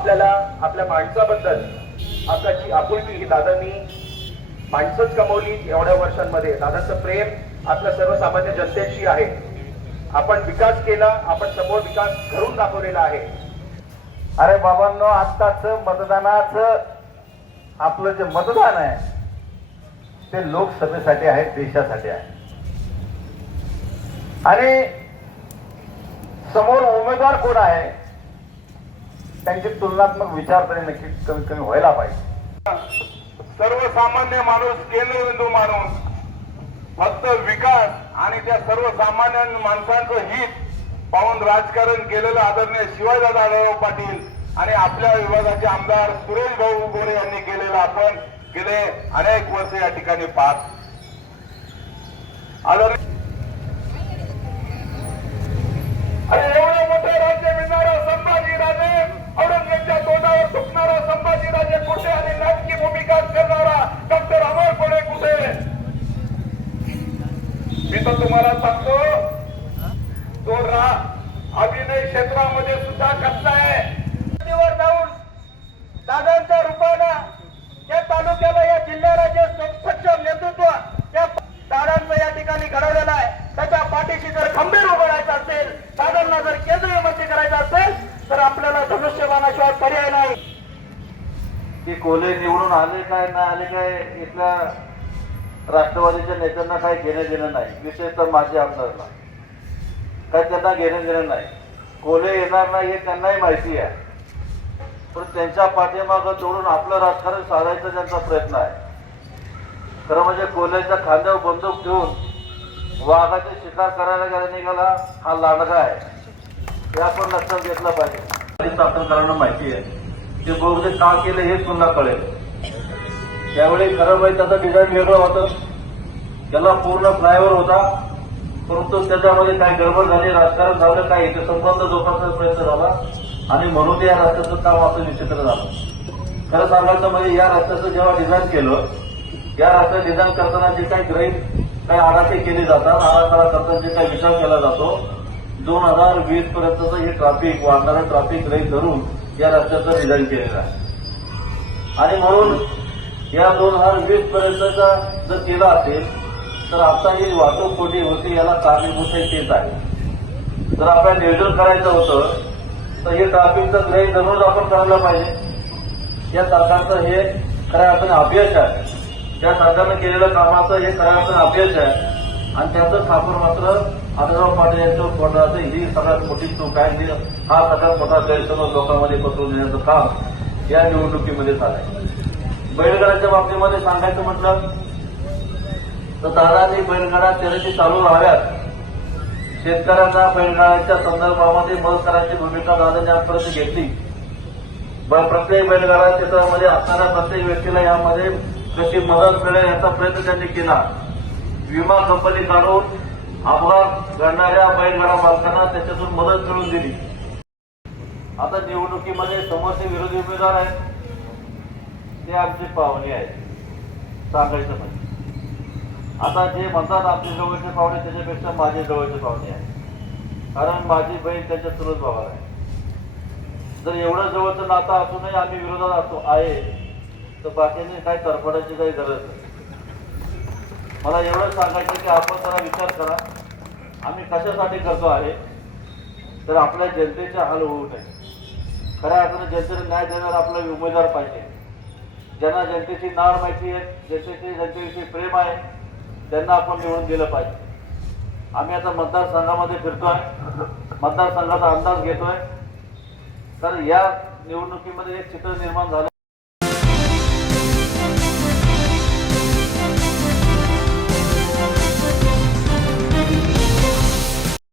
आपल्याला आपल्या माणसाबद्दल आपल्याची आपुलकी ही दादांनी माणसंच कमवली एवढ्या वर्षांमध्ये. दादाचं प्रेम आपल्या सर्वसामान्य जनतेशी आहे. आपण विकास केला आपण समोर विकास घडून दाखवलेला आहे. अरे बाबांनो आत्ताच मतदानाचं आपलं जे मतदान आहे ते लोकसभेसाठी आहे देशासाठी आहे. आणि समोर उमेदवार कोण आहे? त्यांची तुलनात्मक विचार तरी नक्की कमी कमी व्हायला पाहिजे. सर्वसामान्य माणूस केंद्रबिंदू माणूस फक्त विकास आणि त्या सर्वसामान्य माणसांचं हित पाहून राजकारण केलेलं आदरणीय शिवाजीदादा आढळराव पाटील आणि आपल्या विभागाचे आमदार सुरेश भाऊ गोरे यांनी केलेलं आपण गेले अनेक वर्ष या ठिकाणी पाहत. आदरणीय सांगतो. तो रा अभिनय क्षेत्रामध्ये सुद्धा कच्चा आहे. जाऊन दादांच्या रूपानं या तालुक्याला या जिल्ह्याला जे सक्षम नेतृत्व त्या दादांचं या ठिकाणी घडवलेलं आहे त्याच्या पाठीशी जर खंबीर उभं राहायचं असेल दादांना जर केंद्रीय मंत्री करायचं असेल तर आपल्याला धनुष्यबाणाशिवाय पर्याय नाही. की कोले निवडून आले काय नाही आले काय इथला राष्ट्रवादीच्या नेत्यांना काही घेणं देणं नाही. विशेषतः माझे आमदारला. काय त्यांना घेणं देणं नाही. कोले येणार नाही हे त्यांनाही माहिती आहे. पण त्यांच्या पाठीमागं जोडून आपलं राजकारण साधायचा त्यांचा प्रयत्न आहे. खरं म्हणजे कोल्याच्या खांद्यावर बंदूक ठेवून वाघाचे शिकार करायला गेला निघाला हा लांडगा आहे. हे आपण लक्षात घेतलं पाहिजे. स्थापन माहिती आहे. ते बहुतेक का केलं हे पुन्हा कळेल. त्यावेळी खरं म्हणजे त्याचं डिझाईन वेगळं होतं. त्याला पूर्ण फ्लायओव्हर होता. परंतु त्याच्यामध्ये काय गडबड झाली राजकारण झालं काय इथे संबंध जोपासण्याचा प्रयत्न झाला. आणि म्हणून या रस्त्याचं काम असं विचित्र झालं. खरं सांगायचं म्हणजे या रस्त्याचं जेव्हा डिझाईन केलं या रस्त्यात डिझाईन करताना जे काही ग्रहित काही आराखडे केले जातात आराखडा करताना जे काही विचार केला जातो दोन हजार वीस पर्यंतचं हे ट्राफिक वाढणारं ट्राफिक ग्रहित धरून या रस्त्याचं डिझाईन केलेलं आहे. आणि म्हणून या दोन हजार वीस पर्यंतचा जर केला असेल तर आता ही वाहतूक कोटी होती याला कारणीभूत तेच आहे. जर आपल्याला नियोजन करायचं होतं तर हे ट्रॅफिकचं ग्रहित धरूनच आपण करायला पाहिजे. या सरकारचं हे खऱ्या अर्थाने अपयश आहे. त्या सरकारनं केलेल्या कामाचं हे खऱ्या अर्थाने अपयश आहे. आणि त्याचं खापर मात्र आढळराव पाटील यांच्यावर पडण्याचं ही सगळ्यात मोठी चूक आहे. हा सगळ्यात मोठा गैरसमज लोकांमध्ये पसरून देण्याचं काम या निवडणुकीमध्ये झालं आहे बैलगाड्याच्या बाबतीमध्ये सांगायचं म्हटलं तर दादानी बैलगाडा शर्यती चालू राहाव्यात शेतकऱ्यांना बैलगाड्याच्या संदर्भामध्ये मदत भूमिका दादाने आजपर्यंत घेतली. प्रत्येक बैलगाडा क्षेत्रामध्ये असणाऱ्या प्रत्येक व्यक्तीला यामध्ये कशी मदत मिळेल याचा प्रयत्न त्यांनी केला. विमा कंपनी काढून अपघात घडणाऱ्या बैलगाडा मालकांना त्याच्यातून मदत मिळून दिली. आता निवडणुकीमध्ये समोरचे विरोधी उमेदवार आहेत. ते आमचे पाहुणे आहेत सांगायचं म्हणजे. आता जे म्हणतात आमचे जवळचे पाहुणे त्याच्यापेक्षा माझे जवळचे पाहुणे आहेत. कारण माझी बहीण त्याच्या चुलत भावाला आहे. जर एवढं जवळचं नातं असूनही आम्ही विरोधात असतो आहे तर बाकीने काही तरफडायची काही गरज नाही. मला एवढं सांगायचं की आपण जरा विचार करा. आम्ही कशासाठी करतो आहे? तर आपल्या जनतेचे हाल होऊ नये. खऱ्या अर्थानं जनतेने न्याय देणारा आपला उमेदवार पाहिजे. ज्यांना जनतेची नाळ माहिती आहे जनतेची जनतेविषयी प्रेम आहे त्यांना आपण निवडून दिलं पाहिजे. आम्ही आता मतदारसंघामध्ये फिरतोय मतदारसंघाचा अंदाज घेतोय. तर या निवडणुकीमध्ये एक चित्र निर्माण झालं.